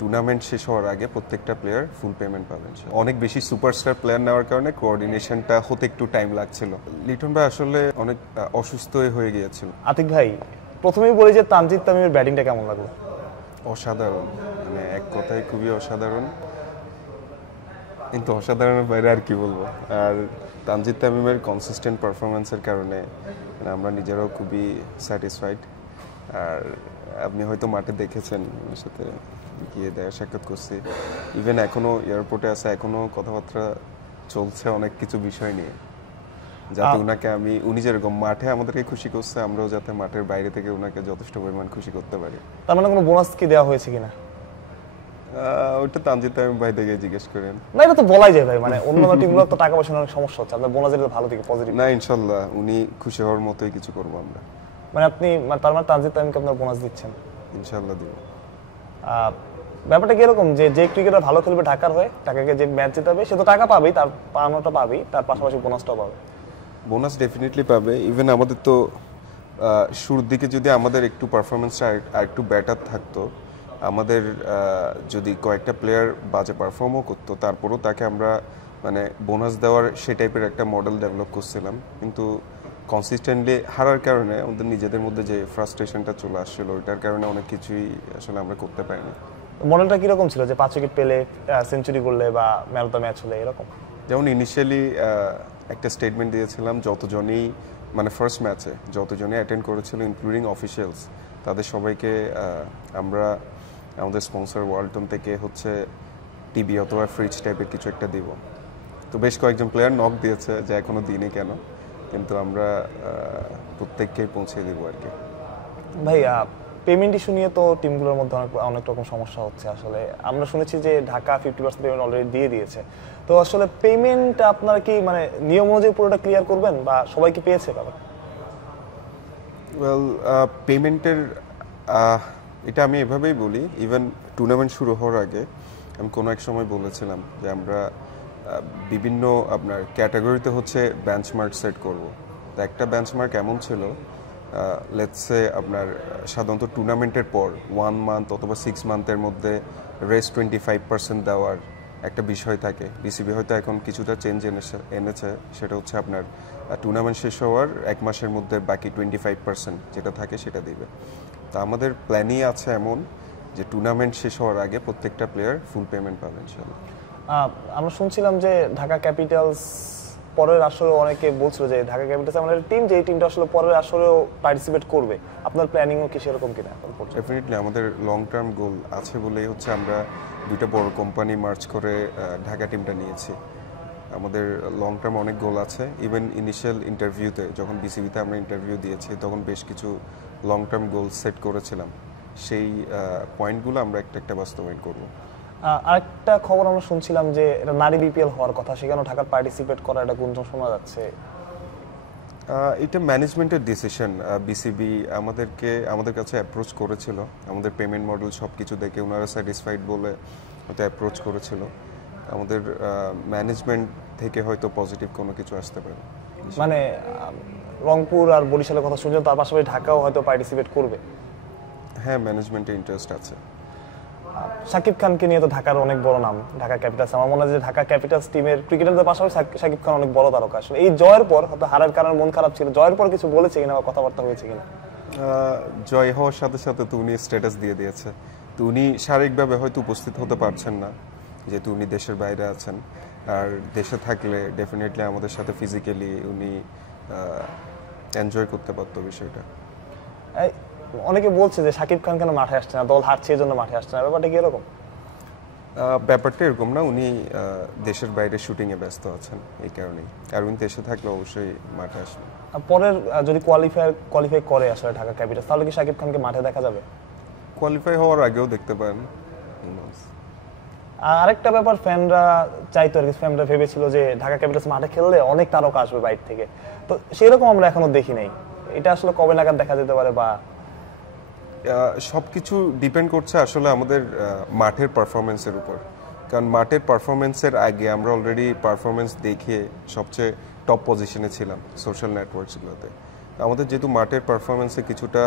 Tournament শেষ হওয়ার আগে প্রত্যেকটা প্লেয়ার ফুল পেমেন্ট পাবেন। অনেক বেশি সুপারস্টার প্লেয়ার নেওয়ার কারণে কোঅর্ডিনেশনটা হতে একটু টাইম লাগছিল। লিটন ভাই আসলে অনেক অসুস্থ হয়ে গিয়েছিল। আতিক ভাই, প্রথমেই বলি যে তানজিদ তামিমের ব্যাটিংটা কেমন লাগলো? অসাধারণ, মানে এক কথায় খুবই অসাধারণ, কিন্তু অসাধারণের বাইরে আর কি বলবো। আর তানজিদ তামিমের কনসিস্টেন্ট পারফরমেন্সের কারণে আমরা নিজেরাও খুবই স্যাটিসফাইড। আর আপনি হয়তো মাঠে দেখেছেন, ওর সাথে গিয়ে দেখা সাক্ষাৎ করছি, ইভেন এখনও এয়ারপোর্টে আছে, এখনও কথাবার্তা চলছে অনেক কিছু বিষয় নিয়ে, যাতে উনাকে উনি যেরকম মাঠে আমাদেরকে খুশি করছে, আমরাও যাতে মাঠের বাইরে থেকে উনাকে যথেষ্ট পরিমাণ খুশি করতে পারি। তার মানে কোনো বোনাস কি দেওয়া হয়েছে কিনা? ওইটা তানজিদ তামিম ভাই থেকে জিজ্ঞেস করেন। না, এটা তো বলাই যায় ভাই, মানে অন্য টিমগুলো তো টাকা পয়সা অনেক সমস্যা হচ্ছে, আপনার বোনাস এটা ভালো দিকে পজিটিভ। না, ইনশাল্লাহ উনি খুশি হওয়ার মতোই কিছু করবো আমরা। মানে আপনি তার মানে তানজিদ তামিমকে আপনার বোনাস দিচ্ছেন? ইনশাল্লাহ দিব। ব্যাপারটা কি এরকম যে যে ক্রিকেটার ভালো খেলবে ঢাকার হয়ে, ঢাকাকে যে ম্যাচ জেতাবে, সে তো টাকা পাবেই, তার পাওনাটা পাবেই, তার পাশাপাশি বোনাসটাও পাবে। বোনাস ডেফিনেটলি পাবে। ইভেন আমাদের তো শুরুর দিকে যদি আমাদের একটু পারফরমেন্সটা আর একটু বেটার থাকতো, আমাদের যদি কয়েকটা প্লেয়ার বাজে পারফর্মও করতো, তারপরেও তাকে আমরা মানে বোনাস দেওয়ার সে টাইপের একটা মডেল ডেভেলপ করছিলাম। কিন্তু কনসিস্টেন্টলি হারার কারণে আমাদের নিজেদের মধ্যে যে ফ্রাস্ট্রেশনটা চলে আসছিল, ওইটার কারণে অনেক কিছুই আসলে আমরা করতে পারিনি। মডেলটা কিরকম ছিল যে 5 উইকেট পেলে সেঞ্চুরি করলে বা ম্যান অফ দ্য ম্যাচ হলে এরকম? যেমন ইনিশিয়ালি একটা স্টেটমেন্ট দিয়েছিলাম, যতজনই মানে ফার্স্ট ম্যাচে যতজনই অ্যাটেন্ড করেছিল ইনক্লুডিং অফিসিয়ালস, তাদের সবাইকে আমরা আমাদের স্পন্সর ওয়ালটন থেকে হচ্ছে টিভি অথবা ফ্রিজ টাইপের কিছু একটা দিব। তো বেশ কয়েকজন প্লেয়ার নক দিয়েছে যে এখনো দিইনি কেন, কিন্তু আমরা প্রত্যেককেই পৌঁছে দিব আর কি। ভাই, পেমেন্ট ইস্যু নিয়ে তো টিমগুলোর মধ্যে অনেক রকম সমস্যা হচ্ছে। আসলে আমরা শুনেছি যে ঢাকা 50% পেমেন্ট অলরেডি দিয়ে দিয়েছে। তো আসলে পেমেন্ট আপনারা কি মানে নিয়ম অনুযায়ী পুরোটা ক্লিয়ার করবেন বা সবাই কি পেয়েছে ব্যাপার? ওয়েল, পেমেন্টের এটা আমি এভাবেই বলি, ইভেন টুর্নামেন্ট শুরু হওয়ার আগে আমি কোনো এক সময় বলেছিলাম যে আমরা বিভিন্ন আপনার ক্যাটাগরিতে হচ্ছে বেঞ্চমার্ক সেট করব। তো একটা বেঞ্চমার্ক এমন ছিল, লেটসে আপনার সাধারণত টুর্নামেন্টের পর 1 মান্থ অথবা 6 মান্থের মধ্যে রেস্ট 25% দেওয়ার একটা বিষয় থাকে। বিসিবি হয়তো এখন কিছুটা চেঞ্জ এনেছে, সেটা হচ্ছে আপনার টুর্নামেন্ট শেষ হওয়ার 1 মাসের মধ্যে বাকি 25% যেটা থাকে সেটা দিবে। তো আমাদের প্ল্যানই আছে এমন যে টুর্নামেন্ট শেষ হওয়ার আগে প্রত্যেকটা প্লেয়ার ফুল পেমেন্ট পাবে ইনশাআল্লাহ। আমরা শুনছিলাম যে ঢাকা ক্যাপিটালস পরের আসরে অনেকে বলছিল যে ঢাকা ক্যাপিটালস আমাদের টিম, যে এই টিমটা আসলে পরের আসরেও পার্টিসিপেট করবে। আপনার প্ল্যানিংও কি সেরকম কিনা? ডেফিনেটলি আমাদের লং টার্ম গোল আছে বলেই হচ্ছে আমরা দুইটা বড় কোম্পানি মার্চ করে ঢাকা টিমটা নিয়েছি। আমাদের লং টার্ম অনেক গোল আছে। ইভেন ইনিশিয়াল ইন্টারভিউতে যখন বিসিবিতে আমরা ইন্টারভিউ দিয়েছি, তখন বেশ কিছু লং টার্ম গোল সেট করেছিলাম। সেই পয়েন্টগুলো আমরা একটা একটা বাস্তবায়ন করব। আরেকটা খবর আমরা শুনছিলাম যে এটা নারী বিপিএল হওয়ার কথা, সেখানে ঢাকার পার্টিসিপেট করা একটা গুঞ্জন শোনা যাচ্ছে। এটা ম্যানেজমেন্টের ডিসিশন। বিসিবি আমাদের কাছে অ্যাপ্রোচ করেছিল, আমাদের পেমেন্ট মডেল সব কিছু দেখে ওনারা স্যাটিসফাইড বলে হয়তো অ্যাপ্রোচ করেছিল। আমাদের ম্যানেজমেন্ট থেকে হয়তো পজিটিভ কোনো কিছু আসতে পারে। মানে রংপুর আর বরিশালের কথা শুনছেন, তার পাশাপাশি ঢাকাও হয়তো পার্টিসিপেট করবে? হ্যাঁ, ম্যানেজমেন্টের ইন্টারেস্ট আছে। শাকিব খানকে নিয়ে তো ঢাকার অনেক বড় নাম, ঢাকা ক্যাপিটালস। আমার মনে হয় যে ঢাকা ক্যাপিটালস টিমের ক্রিকেটারদের পাশাপাশি শাকিব খান অনেক বড় তারকা। আসলে এই জয়ের পর, হয়তো হারার কারণে মন খারাপ ছিল, জয়ের পর কিছু বলেছে কিনা বা কথাবার্তা হয়েছে কিনা? জয় হওয়ার সাথে সাথে তো উনি স্ট্যাটাস দিয়ে দিয়েছে। তো উনি শারীরিকভাবে হয়তো উপস্থিত হতে পারছেন না, যেহেতু উনি দেশের বাইরে আছেন। আর দেশে থাকলে ডেফিনেটলি আমাদের সাথে ফিজিক্যালি উনি এনজয় করতে পারতো বিষয়টা। অনেকে বলছে যে শাকিব খান কেন মাঠে আসছে না, দল হারছে এই জন্য মাঠে আসছে না, ব্যাপারটা কি এরকম? ব্যাপারটা এরকম না, উনি দেশের বাইরে শুটিংয়ে ব্যস্ত আছেন, এই কারণেই। আর উনি দেশে থাকলে অবশ্যই মাঠে আসবেন। পরের যদি কোয়ালিফাই করে আসলে ঢাকা ক্যাপিটালস, তাহলে কি শাকিব খানকে মাঠে দেখা যাবে? কোয়ালিফাই হওয়ার আগেও দেখতে পারেন। আরেকটা ব্যাপার, ফ্যানরা চাইতো আর কি, ফ্যানরা ভেবেছিল যে ঢাকা ক্যাপিটালস মাঠে খেললে অনেক তারকা আসবে বাইরে থেকে, তো সেরকম আমরা এখনো দেখি নাই। এটা আসলে কবে নাগাদ দেখা যেতে পারে? বা সবকিছু ডিপেন্ড করছে আসলে আমাদের মাঠের পারফরমেন্সের উপর। কারণ মাঠের পারফরমেন্সের আগে আমরা অলরেডি পারফরমেন্স দেখিয়ে সবচেয়ে টপ পজিশনে ছিলাম সোশ্যাল নেটওয়ার্কসগুলোতে। আমাদের যেহেতু মাঠের পারফরমেন্সে কিছুটা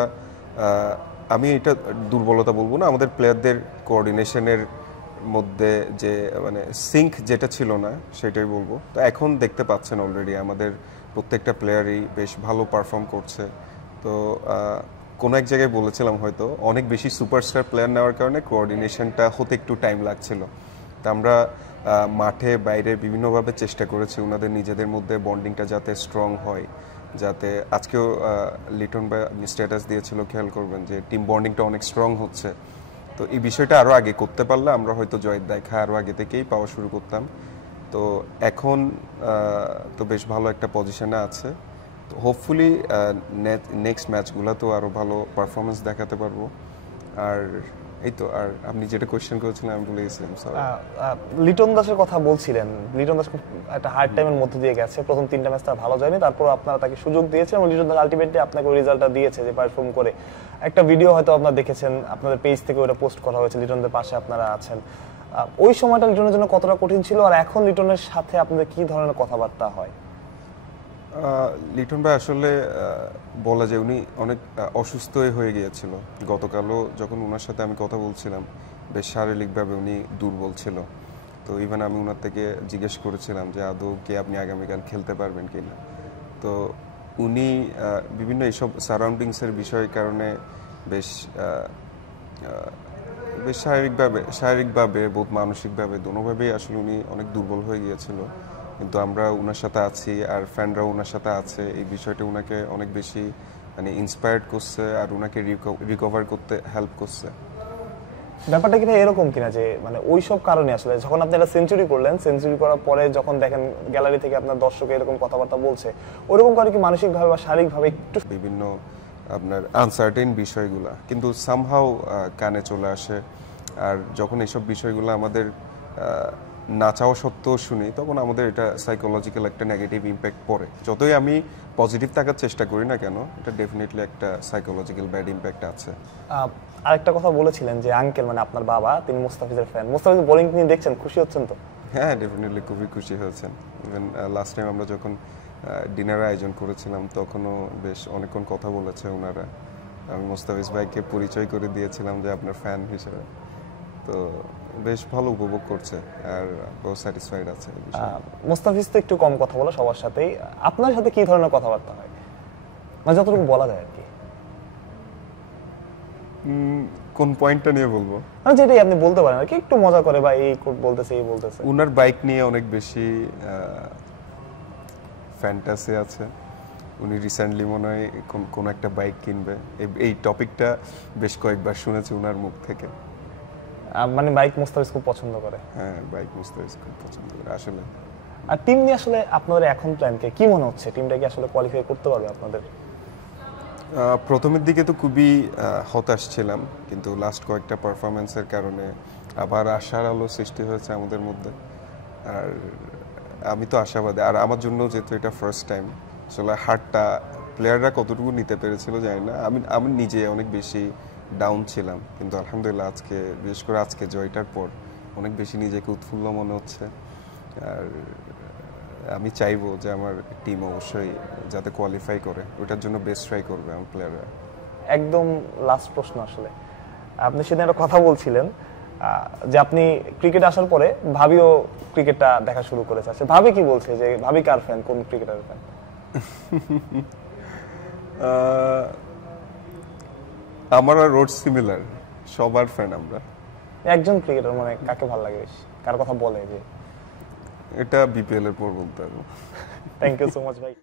আমি এটা দুর্বলতা বলবো না, আমাদের প্লেয়ারদের কোঅর্ডিনেশনের মধ্যে যে মানে সিঙ্ক যেটা ছিল না সেটাই বলবো। তো এখন দেখতে পাচ্ছেন অলরেডি আমাদের প্রত্যেকটা প্লেয়ারই বেশ ভালো পারফর্ম করছে। তো কোনো এক জায়গায় বলেছিলাম হয়তো অনেক বেশি সুপারস্টার প্লেয়ার নেওয়ার কারণে কোঅর্ডিনেশনটা হতে একটু টাইম লাগছিল। তা আমরা মাঠে বাইরে বিভিন্নভাবে চেষ্টা করেছি ওনাদের নিজেদের মধ্যে বন্ডিংটা যাতে স্ট্রং হয়, যাতে আজকেও লিটন ভাই স্ট্যাটাস দিয়েছিল, খেয়াল করবেন যে টিম বন্ডিংটা অনেক স্ট্রং হচ্ছে। তো এই বিষয়টা আরও আগে করতে পারলে আমরা হয়তো জয়ের দেখা আরও আগে থেকেই পাওয়া শুরু করতাম। তো এখন তো বেশ ভালো একটা পজিশনে আছে। তো হোপফুলি নেক্সট ম্যাচগুলোতেও আরও ভালো পারফরমেন্স দেখাতে পারবো। আর এই তো, আর আপনি যেটা কোয়েশ্চেন করেছিলেন আমি ভুলে গেছিলাম, সরি। লিটন দাসের কথা বলছিলেন, লিটন দাস খুব একটা হার্ড টাইমের মধ্যে দিয়ে গেছে, প্রথম 3টা ম্যাচ তার ভালো যায়নি, তারপর আপনারা তাকে সুযোগ দিয়েছেন এবং লিটন দাস আলটিমেটলি আপনাকে ওই রেজাল্টটা দিয়েছে যে পারফর্ম করে। একটা ভিডিও হয়তো আপনারা দেখেছেন, আপনাদের পেজ থেকে ওটা পোস্ট করা হয়েছে, লিটনদের পাশে আপনারা আছেন। ওই সময়টা লিটনের জন্য কতটা কঠিন ছিল, আর এখন লিটনের সাথে আপনাদের কি ধরনের কথাবার্তা হয়? লিটন ভাই আসলে বলা যায় উনি অনেক অসুস্থই হয়ে গিয়েছিল। গতকালও যখন ওনার সাথে আমি কথা বলছিলাম বেশ শারীরিকভাবে উনি দুর্বল ছিল। তো ইভেন আমি ওনার থেকে জিজ্ঞেস করেছিলাম যে আদৌ কে আপনি আগামীকাল খেলতে পারবেন কি না। তো উনি বিভিন্ন এইসব সারাউন্ডিংসের বিষয়ের কারণে বেশ বেশ শারীরিকভাবে বোধ মানসিকভাবে দোনোভাবেই আসলে উনি অনেক দুর্বল হয়ে গিয়েছিল। কিন্তু আমরা ওনার সাথে আছি আর ফ্যানরাও ওনার সাথে আছে, এই বিষয়টা ওনাকে অনেক বেশি মানে ইন্সপায়ার্ড করছে আর ওনাকে রিকভার করতে হেল্প করছে। ব্যাপারটা কি ভাই এরকম কিনা যে মানে ওই সব কারণে আসলে যখন আপনি একটা সেঞ্চুরি করলেন, সেঞ্চুরি করার পরে যখন দেখেন গ্যালারি থেকে আপনার দর্শক এরকম কথাবার্তা বলছে, ওরকম করে কি মানসিকভাবে বা শারীরিকভাবে একটু বিভিন্ন আপনার আনসার্টেন বিষয়গুলা কিন্তু সামহাও কানে চলে আসে। আর যখন এইসব বিষয়গুলো আমাদের না চাওয়া সত্ত্বেও শুনি, তখন আমাদের এটা সাইকোলজিক্যাল একটা নেগেটিভ ইম্প্যাক্ট পড়ে। যতই আমি পজিটিভ থাকার চেষ্টা করি না কেন, এটা ডেফিনেটলি একটা সাইকোলজিক্যাল ব্যাড ইম্প্যাক্ট আছে। আরেকটা কথা বলেছিলেন যে আঙ্কেল মানে আপনার বাবা, তিনি মুস্তাফিজের ফ্যান। মুস্তাফিজের বোলিং নিয়ে দেখছেন, খুশি হচ্ছেন তো? হ্যাঁ, ডেফিনেটলি খুবই খুশি হয়েছেন। ইভেন লাস্ট টাইম আমরা যখন ডিনার আয়োজন করেছিলাম তখনও বেশ অনেকক্ষণ কথা বলেছে ওনারা। আমি মুস্তাফিজ ভাইকে পরিচয় করে দিয়েছিলাম যে আপনার ফ্যান হিসেবে। তো বেশ ভালো উপভোগ করছে আর বহু স্যাটিসফাইড আছে। মুস্তাফিজ তো একটু কম কথা বলে সবার সাথেই, আপনার সাথে কি ধরনের কথাবার্তা হয়, মানে যতটুকু বলা যায় আর কি? কোন পয়েন্টটা নিয়ে বলবো? মানে যেটাই আপনি বলতে পারেন আর কি, একটু মজা করে বা এই বলতেছে এই বলতেছে। উনার বাইক নিয়ে অনেক বেশি ফ্যান্টাসি আছে। উনি রিসেন্টলি মনে হয় কোন একটা বাইক কিনবে, এই টপিকটা বেশ কয়েকবার শুনেছি উনার মুখ থেকে। মানে বাইক মুস্তাফিজ খুব পছন্দ করে? হ্যাঁ, বাইক মুস্তাফিজ খুব পছন্দ করে আসলে। আর টিম নিয়ে আসলে আপনাদের এখন প্ল্যান কি মনে হচ্ছে? টিমটা কি আসলে কোয়ালিফাই করতে পারবে আপনাদের? প্রথমের দিকে তো খুবই হতাশ ছিলাম, কিন্তু লাস্ট কয়েকটা পারফরমেন্সের কারণে আবার আশার আলো সৃষ্টি হয়েছে আমাদের মধ্যে। আর আমি তো আশাবাদী, আর আমার জন্য যেহেতু এটা ফার্স্ট টাইম, আসলে হারটা প্লেয়াররা কতটুকু নিতে পেরেছিল জানি না। আমি নিজে অনেক বেশি ডাউন ছিলাম, কিন্তু আলহামদুলিল্লাহ আজকে, বিশেষ করে আজকে জয়টার পর অনেক বেশি নিজেকে উৎফুল্ল মনে হচ্ছে। আর আমি চাইবো যে আমার টিম অবশ্যই যাতে কোয়ালিফাই করে, ওটার জন্য বেস্ট ট্রাই করবে আমার প্লেয়াররা। একদম লাস্ট প্রশ্ন, আসলে আপনি সেদিন একটা কথা বলছিলেন যে আপনি ক্রিকেট আসার পরে ভাবিও ক্রিকেটটা দেখা শুরু করেছে। আচ্ছা, ভাবি কি বলছে, যে ভাবি কার ফ্যান, কোন ক্রিকেটারের ফ্যান? আমার আর রোড সিমিলার, সবার ফ্যান আমরা। একজন ক্রিকেটার মানে কাকে ভালো লাগে বেশি, কার কথা বলে যে? এটা বিপিএল এর পর বলতে পারবো। থ্যাংক ইউ সো মাচ ভাই।